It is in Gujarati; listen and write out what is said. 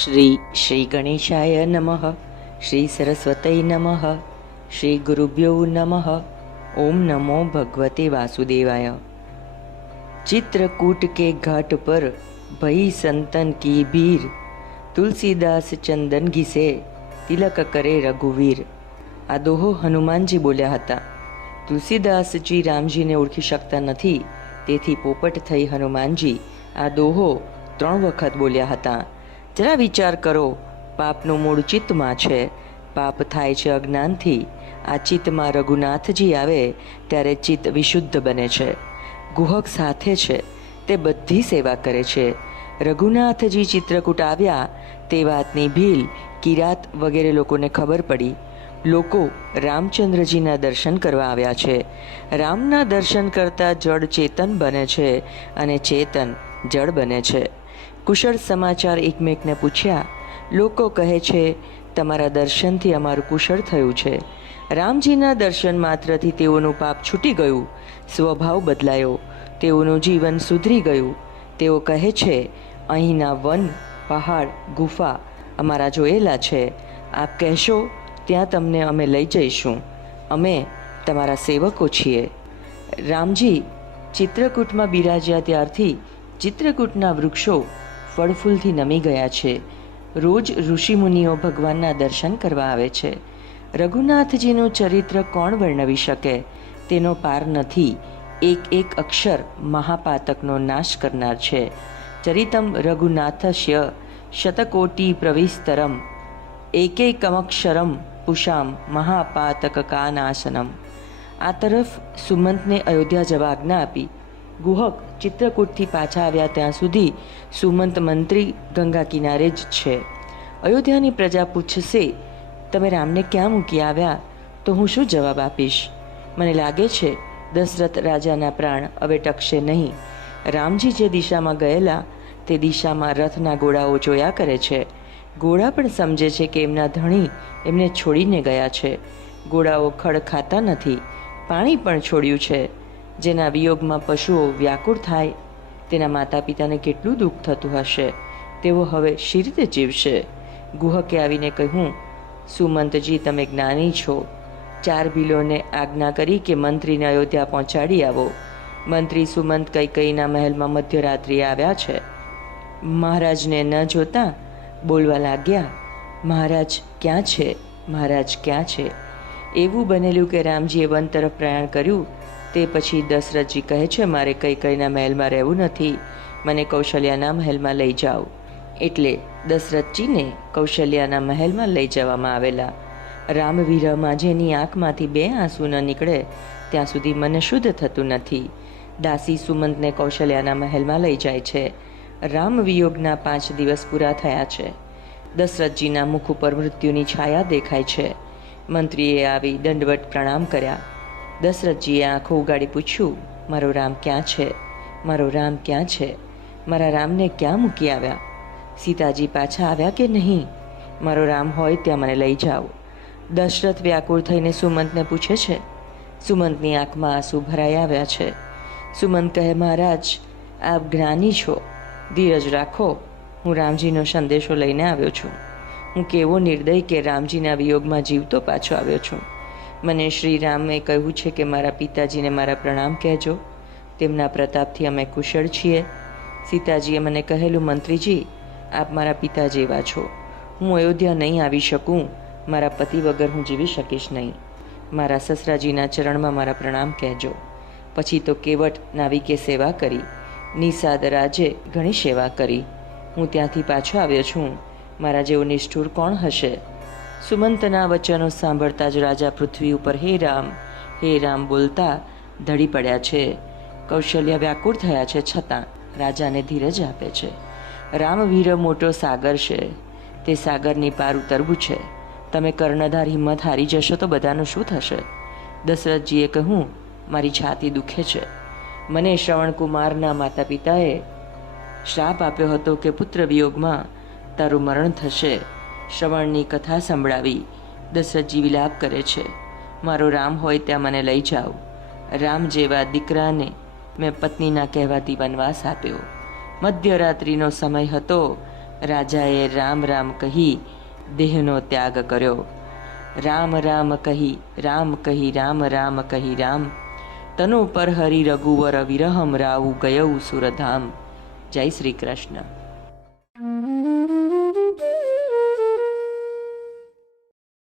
શ્રી શ્રી ગણેશાય નમઃ શ્રી સરસ્વતય નમઃ શ્રી ગુરુભ્યો નમઃ ઓમ નમો ભગવતે વાસુદેવાય ચિત્રકૂટ કે ઘાટ પર ભઈ સંતન કી ભીર તુલસીદાસ ચંદન ઘીસે તિલક કરે રઘુવીર આ દોહો હનુમાનજી બોલ્યા હતા તુલસીદાસજી રામજીને ઓળખી શકતા નથી તેથી પોપટ થઈ હનુમાનજી આ દોહો ત્રણ વખત બોલ્યા હતા જરા વિચાર કરો, પાપનું મૂળ ચિત્તમાં છે. પાપ થાય છે અજ્ઞાનથી. આ ચિત્તમાં રઘુનાથજી આવે ત્યારે ચિત્ત વિશુદ્ધ બને છે. ગુહક સાથે છે, તે બધી સેવા કરે છે. રઘુનાથજી ચિત્રકૂટ આવ્યા, તે વાતની ભીલ, કિરાત વગેરે લોકોને ખબર પડી. લોકો રામચંદ્રજીના દર્શન કરવા આવ્યા છે. રામના દર્શન કરતાં જળ ચેતન બને છે અને ચેતન જળ બને છે. કુશળ સમાચાર એકમેકને પૂછ્યા, લોકો કહે છે, તમારા દર્શનથી અમારું કુશળ થયું છે. રામજીના દર્શન માત્રથી તેઓનું પાપ છૂટી ગયું, સ્વભાવ બદલાયો, તેઓનું જીવન સુધરી ગયું. તેઓ કહે છે, અહીંના વન, પહાડ, ગુફા અમારા જોયેલા છે. આપ કહેશો, ત્યાં તમને અમે લઈ જઈશું. અમે તમારા સેવકો છીએ. રામજી ચિત્રકૂટમાં બિરાજ્યા ત્યારથી ચિત્રકૂટના વૃક્ષો ફળફૂલથી નમી ગયા છે. રોજ ઋષિમુનિઓ ભગવાનના દર્શન કરવા આવે છે. રઘુનાથજીનું ચરિત્ર કોણ વર્ણવી શકે? તેનો પાર નથી. એક એક અક્ષર મહાપાતકનો નાશ કરનાર છે. ચરિતમ રઘુનાથસ્ય શતકોટી પ્રવિસ્તરમ. એકૈકમક્ષરમ પુષામ મહાપાતક કાનાશનમ આ તરફ સુમંતને અયોધ્યા જવા આજ્ઞા આપી. ગુહક ચિત્રકૂટથી પાછા આવ્યા ત્યાં સુધી સુમંત મંત્રી ગંગા કિનારે જ છે. અયોધ્યાની પ્રજા પૂછશે, તમે રામને ક્યાં મૂકી આવ્યા? તો હું શું જવાબ આપીશ? મને લાગે છે, દશરથ રાજાના પ્રાણ હવે ટકશે નહીં. રામજી જે દિશામાં ગયેલા, તે દિશામાં રથના ગોળાઓ જોયા કરે છે. ગોળા પણ સમજે છે કે એમના ધણી એમને છોડીને ગયા છે. ગોળાઓ ખડ ખાતા નથી. પાણી પણ છોડ્યું છે. જેના વિયોગમાં પશુઓ વ્યાકુળ થાય, તેના માતા પિતાને કેટલું દુઃખ થતું હશે, તેઓ હવે શી રીતે જીવશે. ગુહકે આવીને કહ્યું, સુમંતજી, તમે જ્ઞાની છો. ચાર ભીલોને આજ્ઞા કરી કે મંત્રીને અયોધ્યા પહોંચાડી આવો. મંત્રી સુમંત કૈકઈના મહેલમાં મધ્યરાત્રિએ આવ્યા છે. મહારાજને ન જોતા બોલવા લાગ્યા, મહારાજ ક્યાં છે? મહારાજ ક્યાં છે? એવું બનેલું કે રામજીએ વન તરફ પ્રયાણ કર્યું તે પછી દશરથજી કહે છે, મારે કઈ કઈના મહેલમાં રહેવું નથી. મને કૌશલ્યાના મહેલમાં લઈ જાઓ. એટલે દશરથજીને કૌશલ્યાના મહેલમાં લઈ જવામાં આવેલા. રામવીરમાં જેની આંખમાંથી બે આંસુ ન નીકળે, ત્યાં સુધી મને શુદ્ધ થતું નથી. દાસી સુમંતને કૌશલ્યાના મહેલમાં લઈ જાય છે. રામવિયોગના પાંચ દિવસ પૂરા થયા છે. દશરથજીના મુખ ઉપર મૃત્યુની છાયા દેખાય છે. મંત્રીએ આવી દંડવટ પ્રણામ કર્યા. દશરથજીએ આંખો ઉગાડી પૂછ્યું, મારો રામ ક્યાં છે? મારો રામ ક્યાં છે? મારા રામને ક્યાં મૂકી આવ્યા? સીતાજી પાછા આવ્યા કે નહીં? મારો રામ હોય ત્યાં મને લઈ જાઓ. દશરથ વ્યાકુળ થઈને સુમંતને પૂછે છે, સુમંતની આંખમાં આંસુ ભરાઈ આવ્યા છે? સુમંત કહે, મહારાજ, આપ જ્ઞાની છો. ધીરજ રાખો. હું રામજીનો સંદેશો લઈને આવ્યો છું. હું કેવો નિર્દય કે રામજીના વિયોગમાં જીવતો પાછો આવ્યો છું. મને શ્રી રામે કહ્યું છે કે મારા પિતાજીને મારા પ્રણામ કહેજો. તેમના પ્રતાપથી અમે કુશળ છીએ. સીતાજીએ મને કહેલું, મંત્રીજી, આપ મારા પિતા જેવા છો. હું અયોધ્યા નહીં આવી શકું. મારા પતિ વગર હું જીવી શકીશ નહીં. મારા સસરાજીના ચરણમાં મારા પ્રણામ કહેજો. પછી તો કેવટ નાવિકે સેવા કરી. નિષાદ રાજે ઘણી સેવા કરી. હું ત્યાંથી પાછો આવ્યો છું. મારા જેવો નિષ્ઠુર કોણ હશે? સુમંતના વચનો સાંભળતા જ રાજા પૃથ્વી ઉપર હે રામ હે રામ બોલતા ધડી પડ્યા છે. કૌશલ્ય વ્યાકુળ થયા છે છતાં રાજાને ધીરજ આપે છે. રામવીર મોટો સાગર છે. તે સાગરની પાર ઉતરવું છે. તમે કર્ણધાર હિંમત હારી જશો તો બધાનું શું થશે? દશરથજીએ કહ્યું, મારી છાતી દુખે છે. મને શ્રવણકુમારના માતા પિતાએ શ્રાપ આપ્યો હતો કે પુત્ર વિયોગમાં તારું મરણ થશે. શ્રવણની કથા સંભળાવી દશરથજી વિલાપ કરે છે. મારો રામ હોય ત્યાં મને લઈ જાઓ. રામ જેવા દીકરાને મેં પત્નીના કહેવાથી વનવાસ આપ્યો. મધ્યરાત્રિનો સમય હતો. રાજાએ રામ રામ કહી દેહનો ત્યાગ કર્યો. રામ રામ કહી રામ કહી, રામ રામ કહી, રામ. તનુ પર હરિ રઘુવર વિરહમ રાવું ગયઉ સુરધામ. જય શ્રી કૃષ્ણ.